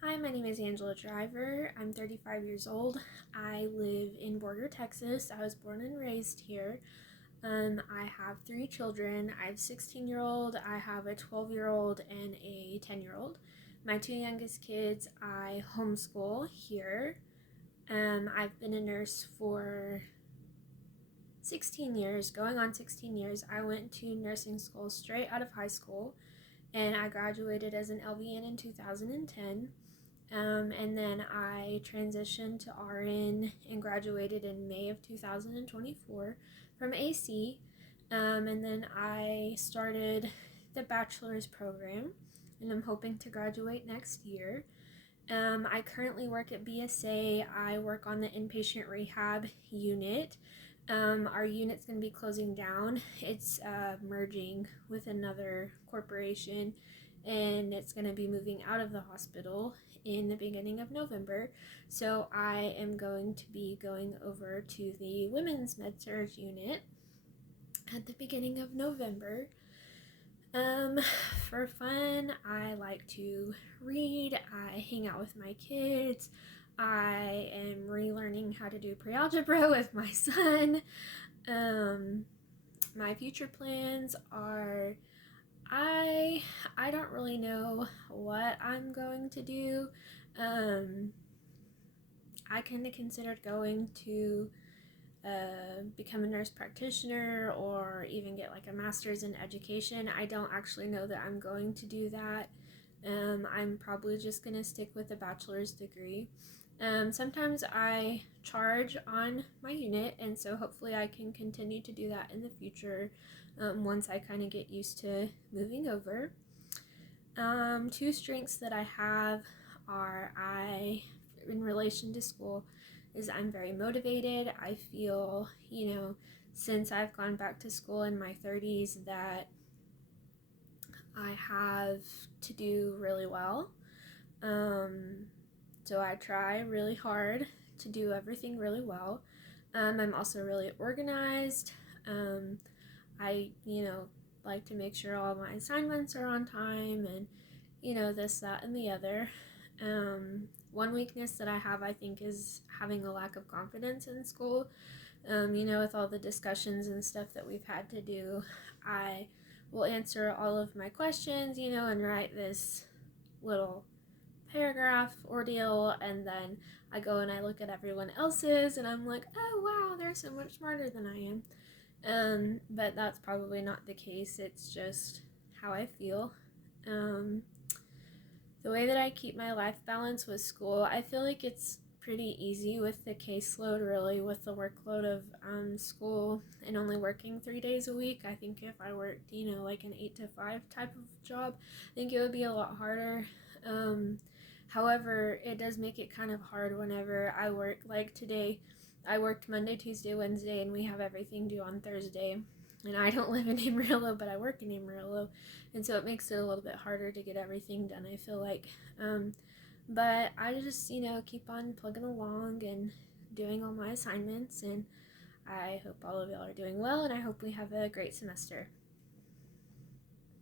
Hi, my name is Angela Driver. I'm 35 years old. I live in Borger, Texas. I was born and raised here. I have three children. I have a 16-year-old, I have a 12-year-old, and a 10-year-old. My two youngest kids I homeschool here. I've been a nurse for 16 years, going on 16 years. I went to nursing school straight out of high school, and I graduated as an LVN in 2010. And then I transitioned to RN and graduated in May of 2024 from AC. And then I started the bachelor's program, and I'm hoping to graduate next year. I currently work at BSA. I work on the inpatient rehab unit. Our unit's going to be closing down. It's merging with another corporation, and it's going to be moving out of the hospital in the beginning of November. So I am going to be going over to the women's med-surg unit at the beginning of November. Um, for fun, I like to read, I hang out with my kids, I am relearning how to do pre-algebra with my son. Um, my future plans are I don't really know what I'm going to do. Um, I kind of considered going to become a nurse practitioner or even get like a master's in education. I don't actually know that I'm going to do that. I'm probably just going to stick with a bachelor's degree. Sometimes I charge on my unit, and so hopefully I can continue to do that in the future once I kind of get used to moving over. Two strengths that I have are in relation to school, is I'm very motivated. I feel, since I've gone back to school in my 30s, that I have to do really well. Um, so I try really hard to do everything really well. I'm also really organized. Um, I, like to make sure all my assignments are on time and, this, that, and the other. One weakness that I have, I think, is having a lack of confidence in school. With all the discussions and stuff that we've had to do, I will answer all of my questions, and write this little paragraph ordeal, and then I go and I look at everyone else's and I'm like, oh wow, they're so much smarter than I am. But that's probably not the case. It's just how I feel. The way that I keep my life balance with school, I feel like it's pretty easy with the caseload, really, with the workload of school and only working 3 days a week. I think if I worked, like an 8 to 5 type of job, I think it would be a lot harder. However, it does make it kind of hard whenever I work. Like today, I worked Monday, Tuesday, Wednesday, and we have everything due on Thursday. And I don't live in Amarillo, but I work in Amarillo, and so it makes it a little bit harder to get everything done, I feel like. But I just, keep on plugging along and doing all my assignments, and I hope all of y'all are doing well, and I hope we have a great semester.